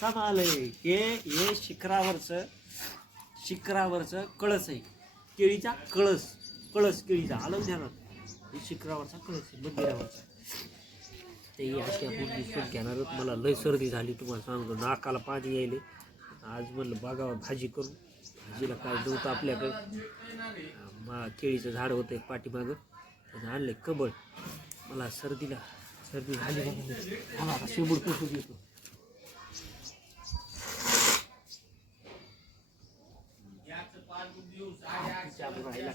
सांभाळलंय हे शिखरावरचं कळस आहे, केळीचा कळस केळीचा आलं ध्यानात. हे शिखरावरचा कळस आहे मंदिरावरचा. ते अशा पूर्ण दिसून घेणारच. मला लय सर्दी झाली तुम्हाला सांगतो, नाकाला पाणी यायले. आज म्हणलं बघावं भाजी करून. भाजीला काय नव्हतं आपल्याकडं. केळीचं झाड होतं एक पाठीमागं, त्यानं आणलं कबळ. मला सर्दी झाली. आता शेंबूड पुसून येतो.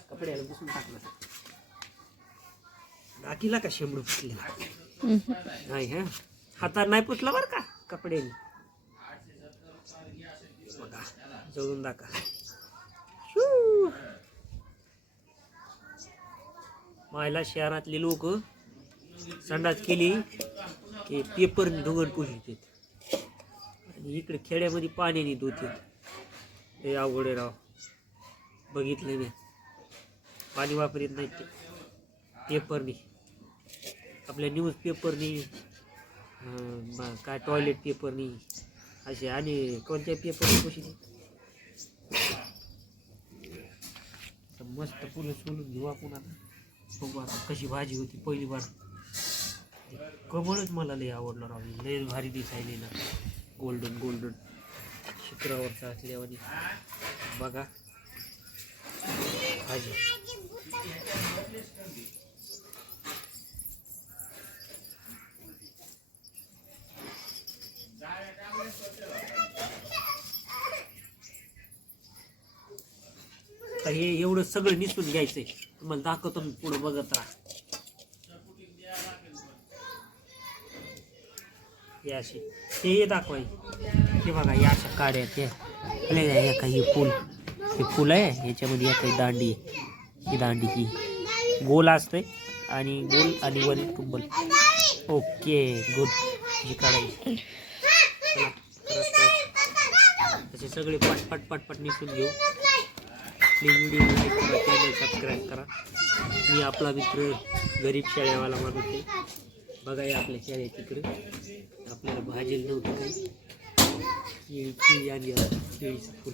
कपड्याला पुसून टाकलं. नाकीला का शेंबूड पुसले नाही. हा हातावर नाही पुसला बरं का कपड्याने. बघा जळून दाखा. मायला शहरातले लोक संडास केली की पेपरने ढोंगण पुसतात आणि इकडे खेड्यामध्ये पाण्याने धुतात. हे अवघड आहे राव. बघितलं नाही, पाणी वापरत नाहीत ते पेपरनी. आपल्या न्यूज पेपरनी, काय टॉयलेट पेपरनी असे आणि कोणत्या पेपरनी पुसते. मस्त फुलं सोलून घेऊ आपण आता. बघू आता कशी भाजी होती पहिली बार. कमळच मला लय आवडलं राव. लय भारी दिसायले ना, गोल्डन शिखरावरचा असल्यावानी. बघा भाजी. तर हे एवढं सगळं निसून घ्यायचंय. तुम्हाला दाखवतो मी, पुढे बघत राहा. हे अशी हे दाखवायचे. हे बघा या अशा काड्या त्या काही हे फुल आहे. याच्यामध्ये या काही दांडी आहे. ही दांडी ही गोल असते आणि गोल आणि वर टुंबल. Okay good. ही काढायची. असे सगळे पटपट निसून घेऊ. प्लीज व्हिडिओ लाईक करा, चॅनल सबस्क्राईब करा. मी आपला मित्र गरीब शेळ्यावाला माणूस आहे. बघा या आपल्या शेळ्या तिकडे. आपल्याला भाजीला नव्हतं काही. केळी आणि केळीचं फुल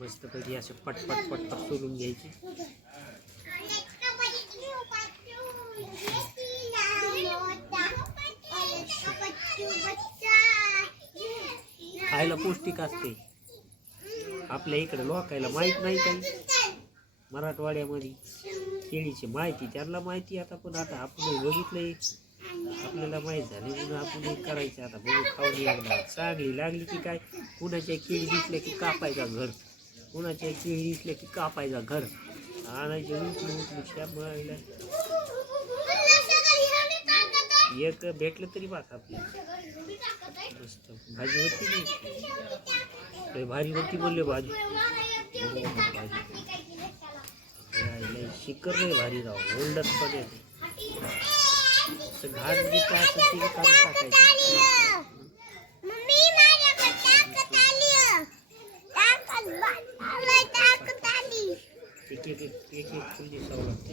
मस्तपैकी असं पटपट सोलून घ्यायची. खायला पौष्टिक असते. आपल्या इकडे लोकायला माहीत नाही काही. मराठवाड्यामध्ये केळीची माहिती त्यांना माहिती. आता पण आता आपण बघितलंय, आपल्याला माहीत झाली म्हणून आपण करायचं. आता बघू खाऊन एकदा. चांगली लागली की काय, कुणाच्या केळी दिसल्या की कापायचा घर, कुणाच्या केळी दिसल्या की कापायचा घर. आणायचे उठल्या एक भेटलं तरी बात आपल्याला. मस्त भाजी होती, भारी होती बोलले भाजी. शिकर नाही भारी राव. ओल्डच पण येते. घाट जे काय असेल ते काढून टाकायचं. एक फुल दिसावं लागते.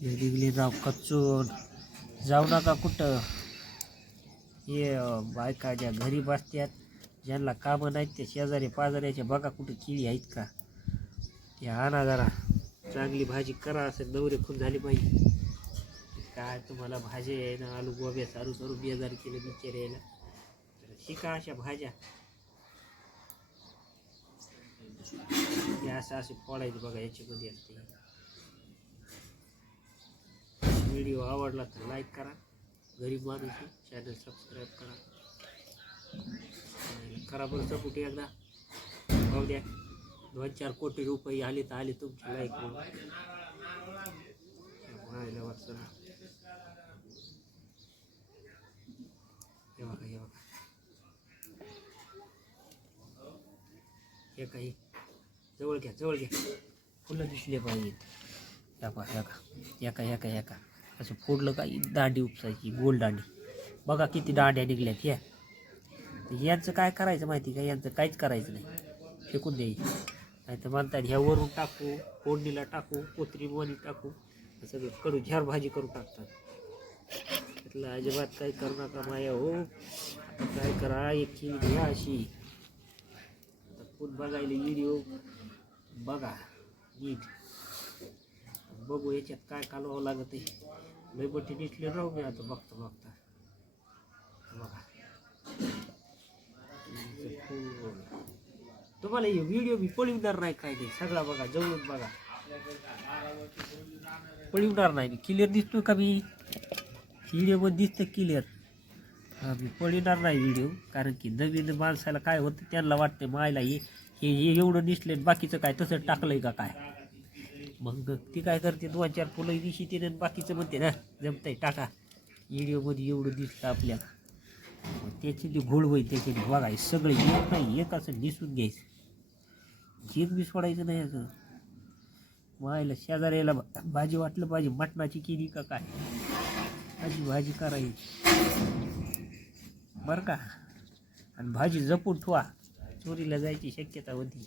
निघले राव कच्चून. जाऊ नका कुठं. हे बायका ज्या घरी बसतात, ज्यांना कामं नाहीत, ते शेजारी पाजाऱ्याच्या बघा कुठं केळी आहेत का, ते आणा जरा. चांगली भाजी करा. असं नवरे खून झाली पाहिजे. काय तुम्हाला भाज्या आहे ना, आलू गोब्या सारू बेजार केलं बिचारे यायला. शिका अशा भाज्या. असं फोडायचं बघा, याच्यामध्ये असते. व्हिडिओ आवडला तर लाईक करा. गरीब माणूस आहे, चॅनल सबस्क्राईब करा बरं सपोर्ट. एकदा पाहू द्या. 2-4 कोटी रुपये आले तर आले तुमच्या लाईक म्हणून. एका हे जवळ घ्या फुलं दिसले पाहिजेत एका एका एका असं फोडलं का दांडी उपसायची गोल दांडी. बघा किती दांड्या निघल्यात यांचं काय करायचं माहिती का, यांचं काहीच करायचं नाही, फेकून द्यायचं. नाही तर म्हणतात ह्या वरून टाकू, फोडणीला टाकू, कोथिंबीर टाकू, सगळं कडू झार भाजी करून टाकतात. त्यातलं अजिबात काही करू नका माया हो. आता काय करा, एक खीर घ्या अशी. आता खूप बघायला व्हिडिओ बघा नीट, बघू याच्यात काय कालवावं लागत आहे. लय मोठी निघले राहू मी आता बघता बघा. तुम्हाला हे व्हिडिओ मी पळवणार नाही, काय नाही, सगळा बघा, जवळून बघा, पळवणार नाही मी. क्लिअर दिसतो का मी व्हिडिओमध्ये दिसतं क्लिअर. हां, मी पळवणार नाही व्हिडिओ, कारण की नवीन माणसाला काय होतं, त्यांना वाटतं मायला हे एवढं दिसले बाकीचं काय तसं टाकलंय का काय. मग ती काय करते, 2-4 फुलं दिशी ते बाकीचं म्हणते ना जमतंय टाका. व्हिडिओमध्ये एवढं दिसतं आपल्याला, मग त्याची जी घोळ होईल त्याच्याने बघाय सगळं एक नाही एक असं दिसून घ्यायचं, जीभ बी सोडायचं नाही. असं मायला शेजाऱ्याला भाजी वाटलं पाहिजे मटणाची केली का काय, अशी भाजी करायची बरं का. आणि भाजी जपून ठेवा, चोरीला जायची शक्यता होती.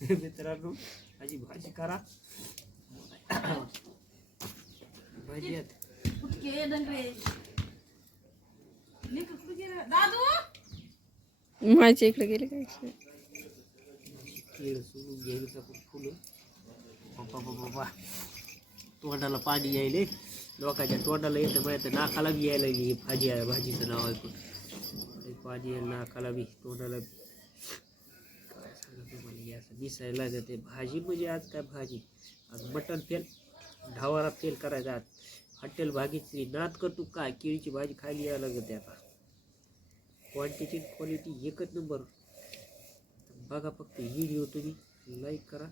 मित्रांनो अशी भाजी करा. भाजी माझ्या इकडे गेले काय केळ सोडून घ्यायला आपण फुलं. बाबा तोंडाला पाणी यायले, लोकांच्या तोंडाला येतं माहिती, नाकाला बी यायला लागली भाजीचं नाव ऐकून. पाणी यायला नाकाला बी तोंडाला बी. काय सांगा तुम्हाला, हे असं दिसायला लागत आहे. भाजी म्हणजे आज काय भाजी, आज मटण फेल, ढावारा फेल करायचा. आज हॉटेल भाजीची नाद करतो काय, केळीची भाजी खायला यायला लागत आहे. आता क्वांटिटी क्वालिटी एकच नंबर. बघा फक्त व्हिडिओ, तुम्ही लाईक करा,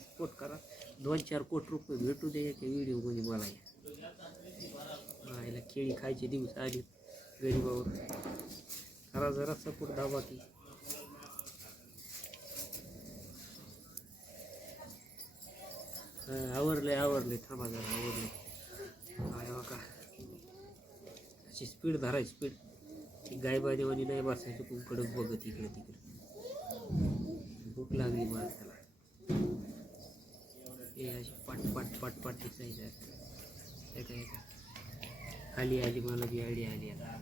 सपोर्ट करा. 2-4 कोटी रुपये भेटू दे एका व्हिडिओमध्ये मला. याला केळी खायचे दिवस आले गरीबावर, करा जरा सपोर्ट दाबा की. आवरले थांबा जरा, आवरले काय बघा. अशी स्पीड धरायची, स्पीड. ती गायबादेवानी नाही बसायचं कुंकडं बघत इकडे तिकडे. भूक लागली माणसाला, हे अशी पाट दिसायचं. एका खाली आली, मला बी आयडिया आली आता.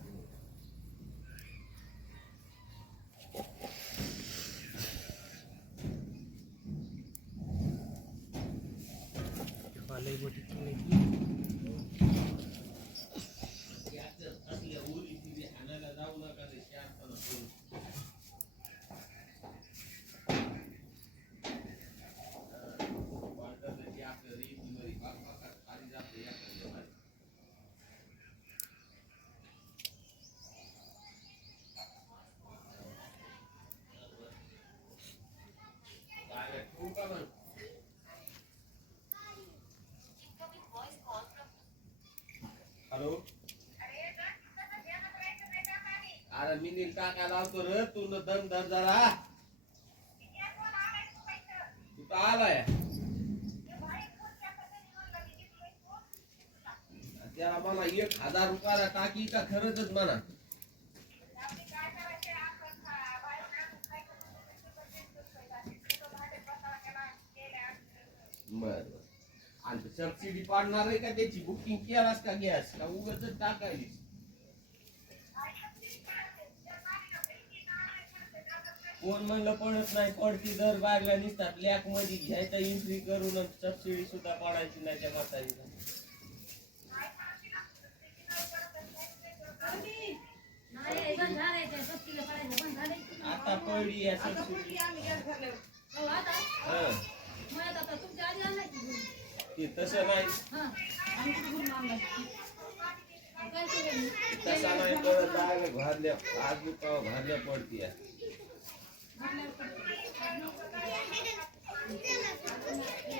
लई मोठी केळी. हॅलो, अरे मी नील टाका लावतो रे, तू दम धर जरा. तू तर आलाय, त्याला मला 1000 रुपयाला टाकी का खरंच म्हणा. बर, आणि सबसिडी पाडणार आहे का, त्याची बुकिंग केलास का गॅस, का उगाच टाकायली. कोण म्हणलं पडत नाही, पडती दर बागला निसतात लॅक मध्ये घ्यायचा एंट्री करून सबसिडी सुद्धा पाडायची नाही त्या म्हातारीला. आता पडली या सबसिडी. ते तसं नाही, तसा नाही पडत. घालल्या आज घालल्या पडती.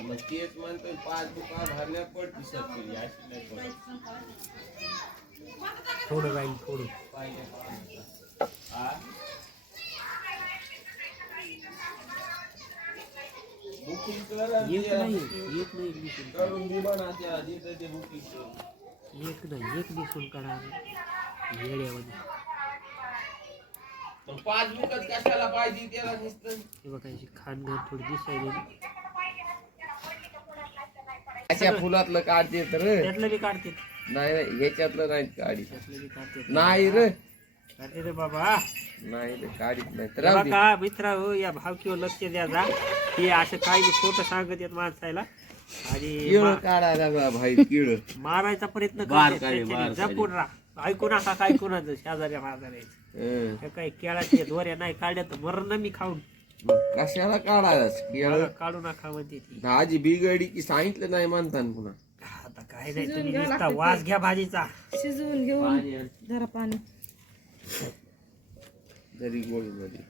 मग तेच म्हणतो 5 दुकान भरल्या पडती सबसिडी, अशी नाही पडत. थोडं राहील थोडं. पाहिजे बुकिंग कर एक नाही दिसून करून दे म्हणा त्या जिथं ते बुकिंग कर. एक दिसून काढा येड्यावानी. पण 5 बुकच कशाला पाहिजे त्याला नुसतं. हे बघा याची खाणघाण थोडी दिसायली. अशा फुलातलं काढते तर त्यातलं बी काढते नाही नाही ह्याच्यातलं नाही काढी त्यातलं बी काढते नाही रे काढते रे बाबा. नाही रे काढीत नाही तर हे राहू दे. बघा मित्रा हो या भावकीवर लक्ष द्या जा. हे असं काही बी खोटं सांगत येत माणसाला आणि केळ काढायला लागला भाई केळ मारायचा प्रयत्न बार करते. काढे, त्याच्याने बार काढे. जपून राहा. ऐकू नका काय कुणाचं शेजाऱ्या माजाऱ्याचं. हे काही केळाचे दोऱ्या नाही काढल्या तर मरण मी खाऊन. कशाला काढायलाच केळ काढू नका म्हणते ती. भाजी बिघडी की सांगितलं नाही म्हणताना पुन्हा आता काय नाही तुम्ही नुसता वास घ्या भाजीचा. शिजवून घेऊन जरा पाणी जरी गोळी मध्ये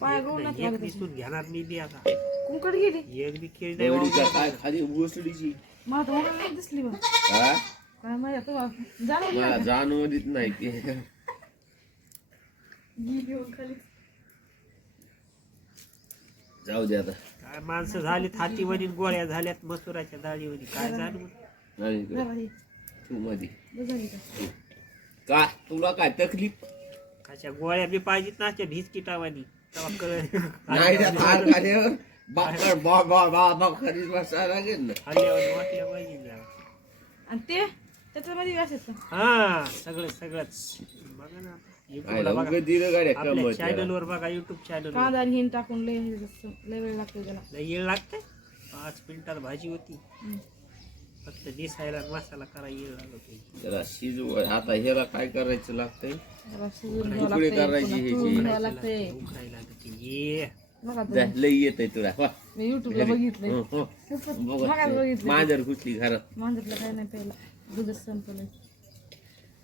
पाय गळून एक दिसून घेणार मी बी आता. कुंकड गेली एक बी केळी एवढी नाही का काय खाली घोसडीची मला तर म्हणून नाही दिसली बा हा काय माझ्या तुला जाणून मला जाणवलीच नाही की घेऊन खाली जाऊ दे आता काय माणसं झालीत हातीवणी गोळ्या झाल्यात मसुराच्या डाळीवणी काय जाणवं. नाही इकडे. जरा हे तू मध्ये बघा इथं. का तुला काय तकलीफ कशा गोळ्या बी पाहिजेत ना त्या भिजकिटावानी तेव्हा कळलं. नाही रे फार खाल्यावर बाकर बा बा बा बा खरीच बसायला लागेल ना हल्ल्यावर वाटल्या पाहिजे जरा. आणि ते त्याच्यामध्ये असत का हा सगळंच बघा ना युट्यूबला बघा. दिलं गाड्या आपल्या कमत चॅनलवर बघा युट्यूब चॅनल कांदा आणि हिंग टाकून लय लय वेळ लागतो त्याला लय येळ लागते. 5 मिनिटात भाजी होती. हम्म. फक्त दिसायला आणि मसाला करायला येळ लागतो. जरा शिजव आता ह्याला काय करायचं लागतंय जरा शिजवून घ्यावं तुकडे लागतंय, करायची पुन्हा ह्याची. तळून घ्यावं लागतंय. उकडायला लागते. ये बघा जा, तुम्ही लई येतंय तुला वा. मी युट्यूबला बघितलंय हो, हो. बघा बघितलं मांजर घुसली घरात मांजरला काय नाही प्यायला दूधच संपलंय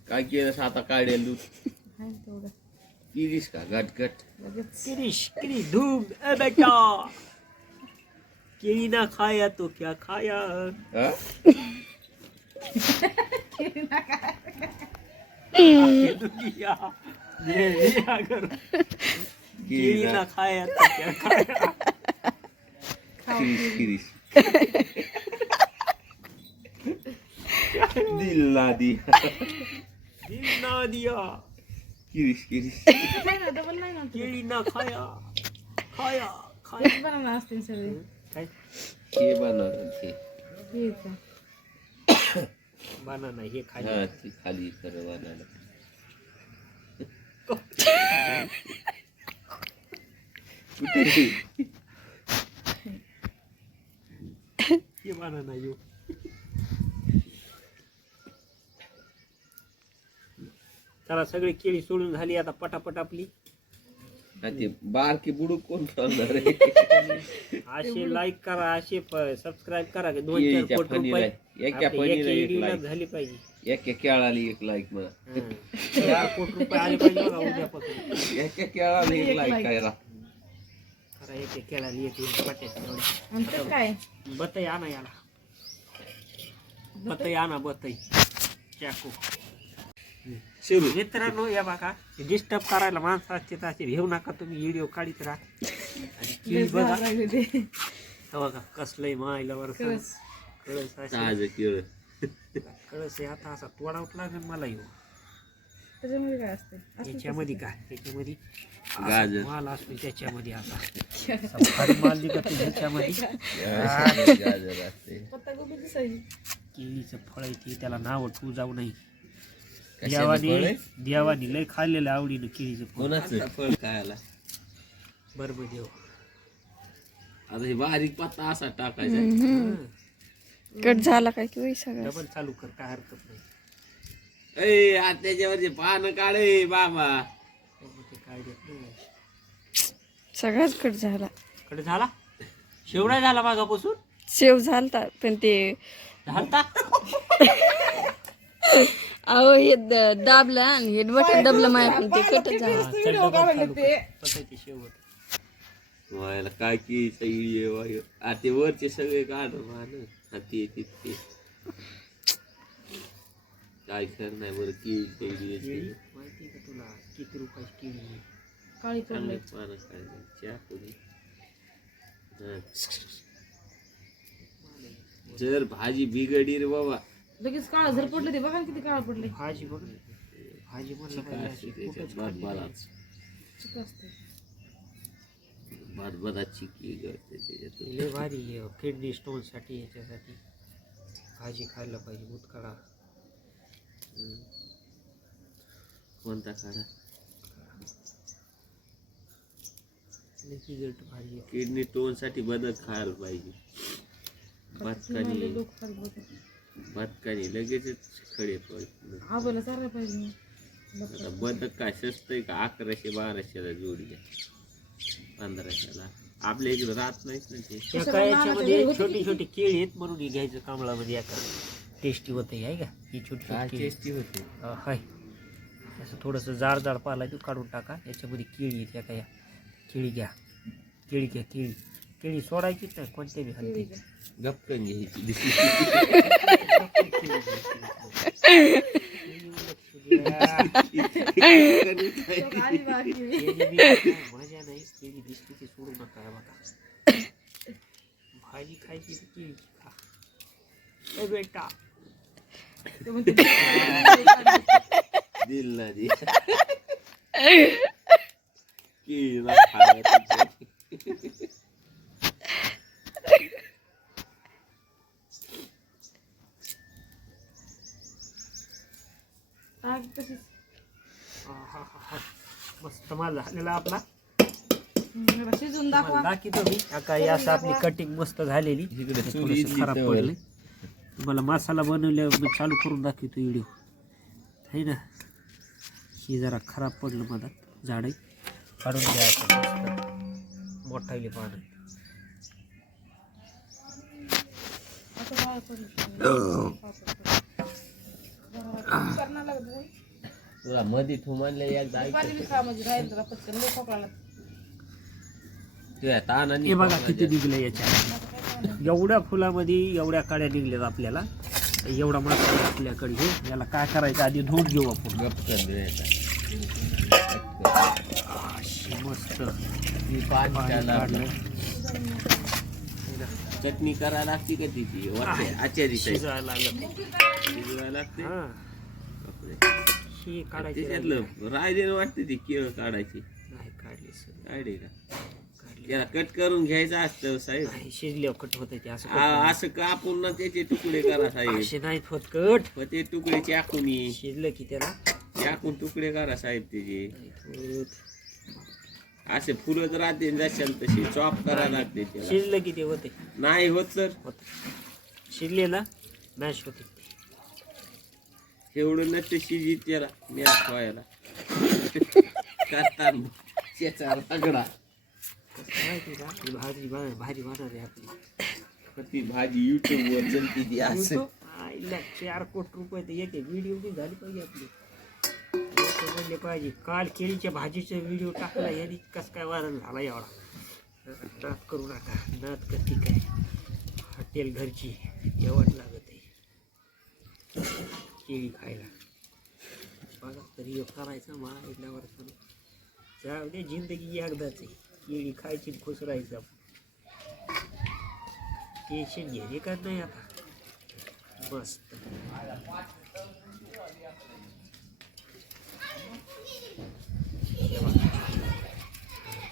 काय केलं आता काढेल दूध आहे तेवढं किरीस का घटघट लगेच किरीश धूम ए बेटा केली ना खाया तो क्या खाया. हा? केली ना खाया तो क्या खाया. किरीस दिल ना दी दिल ना दिया किरीस नाही ना डबल नाही ना केली ना खाया खाया खाया. बनवणार असतील सगळे काय हे बनवलं ते हे का बनाना हे खाया. हा ती खाली खरं बनायला कुठे हे बनाना येऊ. चला सगळी केळी सोडून झाली आता पटापट आपली. ते बारकी बुडूक कोण चालणार आहे असे लाईक करा असे सबस्क्राईब करा की 2-4 केळीच्या कोटी फणीला रुपये एका आपली फणीला एका एक व्हिडिओला लाईक झाली पाहिजे. एका केळाला एक लाईक मला 4 कोटी रुपये आले पाहिजे बघा उद्यापासून. एका केळाला एक लाईक करा खरा एक केळाला एक पट्याचे तेवढे. आणि ते काय बतई आणा याला बतई आणा बतई चाकू. सुरू मित्रांनो या बघा डिस्टर्ब करायला माणसं असते तर असे घेऊ नका तुम्ही व्हिडिओ काढीत राहा. आणि केळी बघा लागले ते हे बघा कसलंय मायला वर खरंच. कळस असे ताज केळ कळस आहे आता असा तोडावत लागेल मला येऊ. त्याच्यामध्ये काय असते असं याच्यामध्ये काय त्याच्यामध्ये गाजर. असा माल असतो त्याच्यामध्ये असा भारी माल निघतो ह्याच्यामध्ये. गाजर असते पत्तागोबी दिसायची केळीचं फळ आहे ते त्याला नाव ठेवू जाऊ नाही. कशाचं फळ आहे? देवानी लय खाल्लेलं आवडीनं केळीचं फळ. कोणाचं फळ खायला बरोबर देव. आता हे बारीक पत्ता असा टाकायचा कट झाला काय की सगळं डबल चालू कर काय हरकत नाही. ए आ त्याच्यावरचे पानं काढे बाबा ते काय देत नाही. सगळाच कट झाला कडे झाला शेवडा झाला मागापासून सेव झालता पण ते झालता. अहो हे दाबलं आणि हे बटन दबलं माय पण ते कट झालं हा, चल डबल चालू कर. पचायची शेवट व्हायला काय की सगळी वाय आ ते वरचे सगळे काढ मान हाती ते काय खरं नाही बरं केळी केळी माहिती आहे का तुला किती रुपयाची केळी आहे? काळी चांगले पडले पानं खायला चहा कोणी जर भाजी बिघडी रे बाबा लगेच काळ जर पडले ते बघा ना किती काळ पडले भाजी बघ ना. भाजी म्हणलं चिका पाहिजे असते अशी त्याच्यात खूपच खाल्ली भात चिक असते भात चिकी करते त्याच्यात पाहिजे. लय भारी किडनी स्टोन साठी याच्यासाठी भाजी खायला पाहिजे मुतखडा कोणता काढा रिझल्ट भारी आहे. किडनी स्टोन साठी बदक खायला पाहिजे लोक खात बघा भातकाने लगेचच खडे पडत आबाला चालला पाहिजे आता बदक काय स्वस्त आहे का 1100-1200ला जोडी आहे 1500ला आपल्या इकडे राहत नाहीत ना ते एका याच्यामध्ये छोटी छोटी केळी आहेत म्हणून हे घ्यायचं कमळामध्ये एका टेस्टी होते आहे का ही छोटी काय छोटी केळी. टेस्टी होते हाय असं थोडंसं जाड जाड पाला तू काढून टाका याच्यामध्ये केळी आहेत एका या केळी घ्या केळी केळी सोडायचीच नाही कोणत्या बी हलती गपकन घ्यायची मजा नाही केळी दिसली की सोडू नका बघा भाजी खायची तर केळी खा ए बेटा दिल ना दे केळी ना खायला टाक तशीच मस्त माल झालेला आपला जरा शिजून दाखवा दाखवतो मी आता ही असं आपली कटिंग मस्त झालेली इकडे थोडंसं चुली खराब इथं पडले तुम्हाला मसाला बनवल्यावर मी चालू करून दाखवतो व्हिडिओ आहे ना ही जरा खराब पडलं मधात झाडे काढून घ्यायचं मस्त मोठाले पानं आता काळ पडलं करणार लागत नाही. तुला मध्ये थुमानले एकदा दुपारी मी खा म्हणजे राहील जरा पटकन लय खोकला लागतो. तुझ्या तानाने हे बघा किती निघले याच्या एवढ्या फुलामध्ये एवढ्या काड्या निघल्यात आपल्याला एवढा मसाला आपल्याकडे घेऊ याला काय करायचं आधी धुवून घेऊ आपण गपकन द्यायचा अशी मस्त मी पाणी काढलं. चटणी करायला लागते का तिची आचारी शिजवायला लागलं शिजवायला लागते हा बापरे. ही काढायची त्याच्यातलं रायदेनं वाटते ती केळ काढायची नाही काढली सर काढे का काढली याला कट करून घ्यायचं असतं साहेब नाही शिजल्यावर कट होत ते असं असं कापून ना त्याचे तुकडे करा साहेब असे नाहीत होत कट मग ते तुकडे चाकून शिजलं की त्याला चाकून तुकडे करा साहेब त्याचे नाहीत होत. असे फुलत राहते जाशाल तसे चॉप करायला लागते त्याला शिजलं की ते होते नाही होत सर होत शिजले ना मॅश होते एवढं नसते शिजीत त्याला मॅच व्हायला करताना त्याचा रगडा कसं माहिती का ही भाजी भारी बनणार आहे आपली ती भाजी युट्यूब वर चलती ती असं आईला 4 कोटी रुपये तर येते व्हिडिओ बी झाली पाहिजे आपली लोकं म्हणले पाहिजे काल केळीच्या भाजीचा व्हिडिओ टाकला यांनी कसं काय व्हायरल झाला एवढा नाद करू नका नाद करते काय हॉटेल घरची जेवण लागत आहे केळी खायला बघा तरी करायचा मारल्यावर जाऊ दे जिंदगी एकदाच आहे केळी खायची खुश राहायचं आपण टेन्शन घेणे का नाही आता मस्त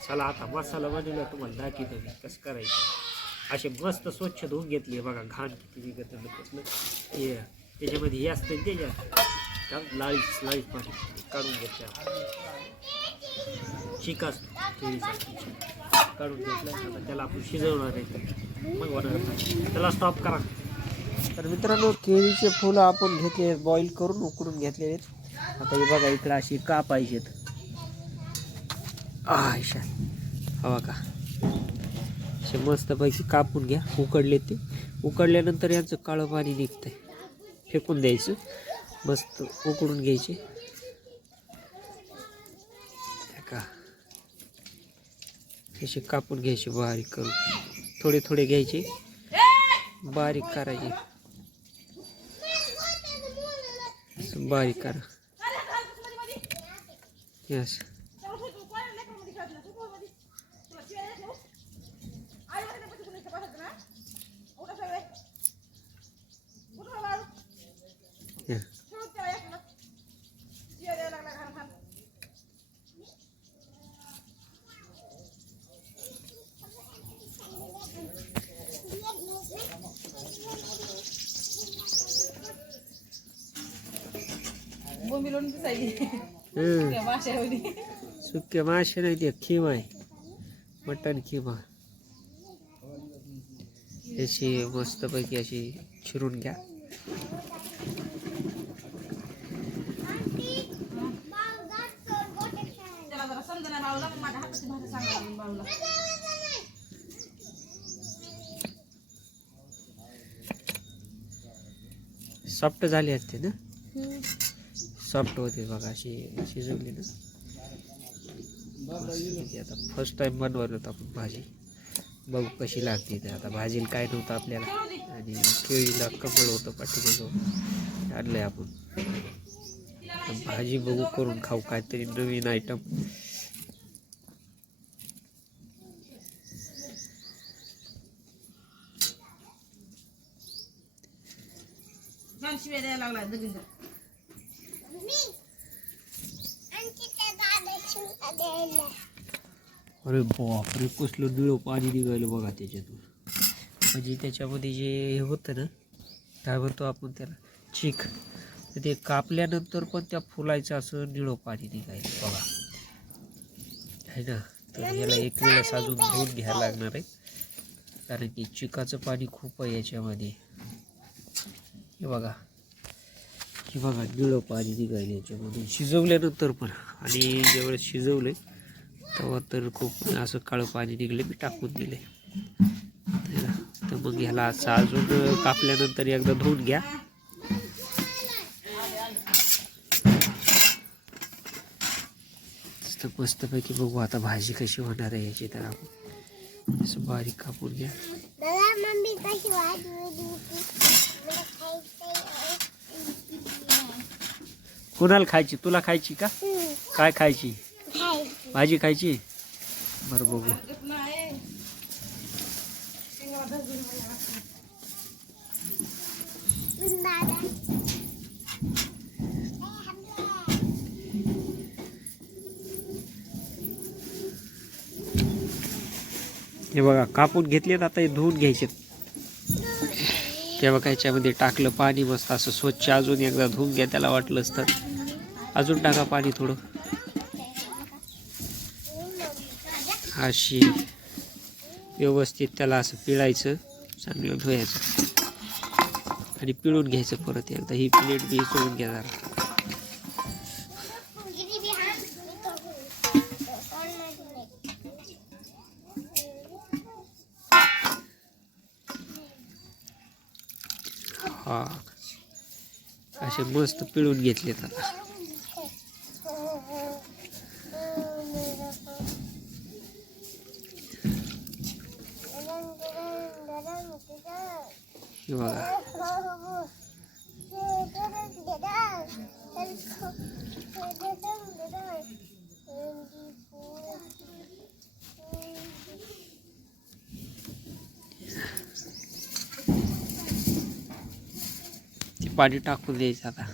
चला आता मसाला बनवला तुम्हाला दाखवतो मी कसं करायचं असे मस्त स्वच्छ धुवून घेतले बघा घाण किती निघत हे त्याच्यामध्ये हे असतं त्याच्यात लाळीच पाणी काढून घेतलं शिका केळीचा काढून घेतला आता त्याला आपण शिजवणार आहे मग होणार त्याला स्टॉप करा तर मित्रांनो केळीचे फुलं आपण घेतले बॉईल करून उकडून घेतलेले आहेत आता हे बघा इकडं अशी का पाहिजेत आयशा हवा का असे मस्तपैकी कापून घ्या उकडले ते उकडल्यानंतर यांचं काळं पाणी निघतंय फेकून द्यायचं मस्त उकडून घ्यायचे का असे कापून घ्यायचे बारीक करून थोडे थोडे घ्यायचे बारीक करायचे असं बारीक करा. यस. Yeah. बोंबी लोणची दिसायची हं. त्या माशावरी. सुक्या मासे नाही ते खिमा आहे, मटण खिमा. याची मस्तपैकी अशी चिरून घ्या. त्याला जरा समजायला बाळूला, पण माझ्या हाताची भाषा सांगायला लागली बाळूला. सॉफ्ट झाली असते ना, सॉफ्ट होते बघा अशी शिजवली ना. मस्तपैकी आता फर्स्ट टाइम बनवत होतो आपण भाजी, बघू कशी लागते. ते आता भाजीला काय नव्हतं आपल्याला, आणि केळीला कमळ होतं पाठीमागं, आणलंय आपण. तर भाजी बघू करून खाऊ, काहीतरी नवीन आयटम. छान शिव्या द्यायला लागला दलिंदर. अरे बापरे, कसलं निळं पाणी निघायलं बघा त्याच्यातून. म्हणजे त्याच्यामध्ये जे हे होतं ना, काय म्हणतो आपण त्याला, चीक, तर ते कापल्यानंतर पण त्या फुलायचं असं निळं पाणी निघायलं बघा, आहे ना. तर याला एक वेळेस अजून धुवून घ्यायला लागणार आहे, कारण की चिकाचं पाणी खूप आहे याच्यामध्ये. हे बघा, हे बघा निळं पाणी निघायलं याच्यामधून शिजवल्यानंतर पण. आणि ज्यावेळेस शिजवले तेव्हा तर खूप असं काळं पाणी निघले, मी टाकून दिले. तर मग ह्याला असं अजून कापल्यानंतर एकदा धुवून घ्या. तर मस्तपैकी बघू आता भाजी कशी होणार आहे याची. तर आपण असं बारीक कापून घ्या. कोणाला खायची, तुला खायची का? काय खायची, भाजी खायची? बरं बघू. हे बघा कापून घेतलेत, आता हे धुवून घ्यायचे. तेव्हा याच्यामध्ये टाकलं पाणी मस्त असं स्वच्छ, अजून एकदा धुवून घ्या त्याला वाटलंच तर. अजून टाका पाणी थोडं. अशी व्यवस्थित त्याला असं पिळायचं, चांगलं धुवायचं आणि पिळून घ्यायचं परत एकदा. ही प्लेट बी सोडून घ्या जरा. हा, असे मस्त पिळून घेतलेत आता. हे बघा, ते पाणी टाकून द्यायचं आता.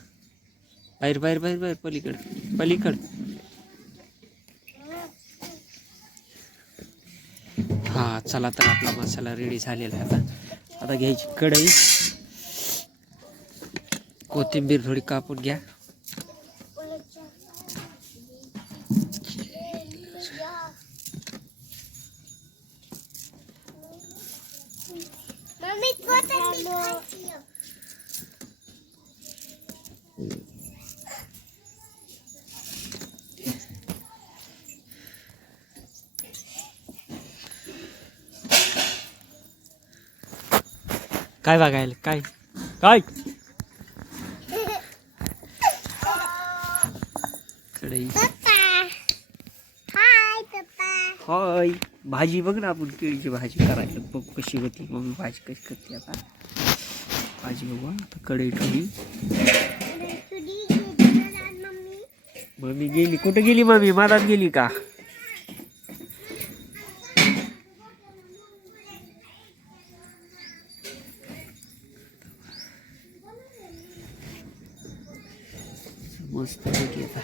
बाहेर बाहेर बाहेर बाहेर, पलीकड पलीकड. हा चला, तर आपला मसाला रेडी झालेला आहे आता. आता घ्यायची कढई, कोथिंबीर थोडी कापून घ्या. काय बघायला, काय काय कढई. हाय, भाजी बघ ना, आपण केळीची भाजी करायला बघ कशी होती. मम्मी भाजी कशी करते आता. भाजी बघू. आता कढई ठेवली, मम्मी गेली, कुठे गेली मम्मी? मधात गेली का? मस्त पैकी आता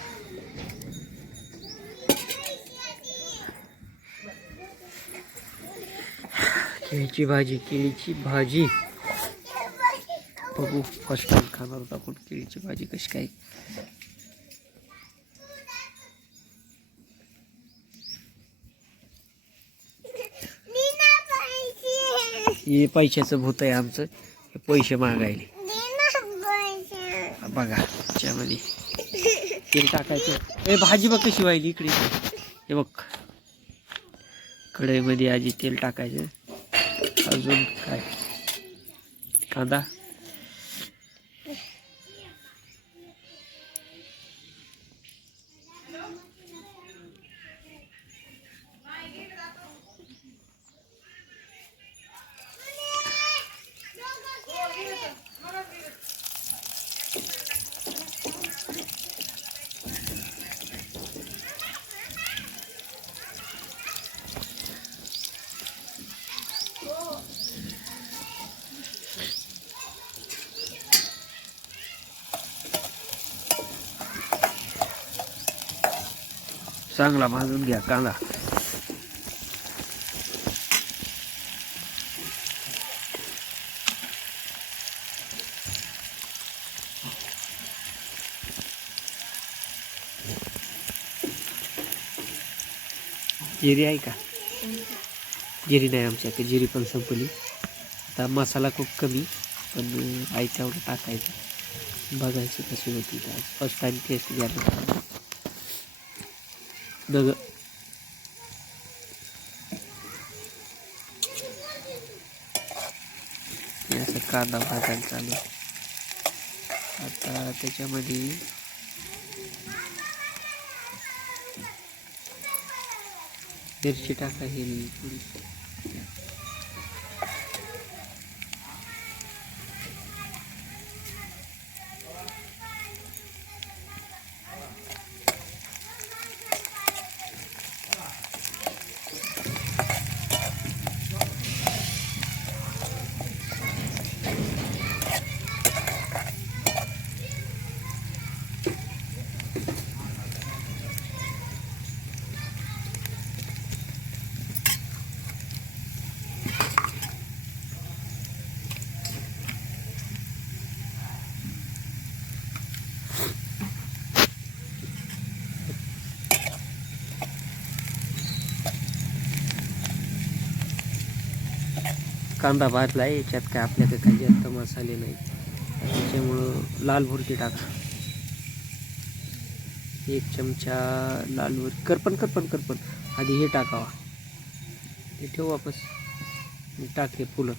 केळीची भाजी बघू. फर्स्ट टाइम खाणार होता आपण केळीची भाजी कशी काय. हे पैशाचं भूत आहे आमचं, हे पैसे मागायले. बघा त्याच्यामध्ये तेल टाकायचं. हे भाजी बघ कशी व्हायली इकडे. हे बघ कढईमध्ये आधी तेल टाकायचं. अजून काय कांदा, चांगला भाजून घ्या कांदा. जिरी आहे का? जिरी नाही आमच्याकडे, जिरी पण संपली. आता मसाला खूप कमी, पण आहे तेवढं टाकायचं. बघायची कशी होती. फर्स्ट टाइम टेस्ट घ्यायला दग. असं कांदा भाजायला चालू. आता त्याच्यामध्ये मिरची टाकायची थोडी. कांदा भाजला आहे. याच्यात काय आपल्याकडे काही जास्त मसाले नाही, त्याच्यामुळं लाल भुर्की टाका. 1 चमचा लाल भुर्की. करपण आधी हे टाकावा. हे ठेव वापस. टाक हे फुलं.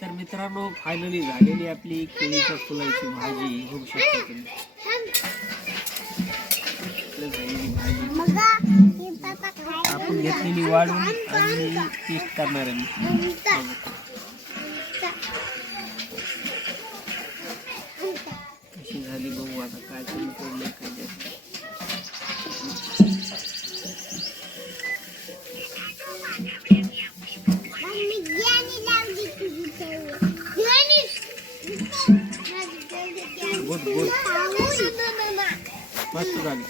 तर मित्रांनो, फायनली झालेली आपली केळीच्या फुलाची भाजी. बघू शकता तुम्ही. झालेली भाजी आपण घेतलेली वाढून आणि टेस्ट करणार आहे. कशी झाली बघू आता. काय कमी पडलं काय जास्त. गुड मस्त झाली.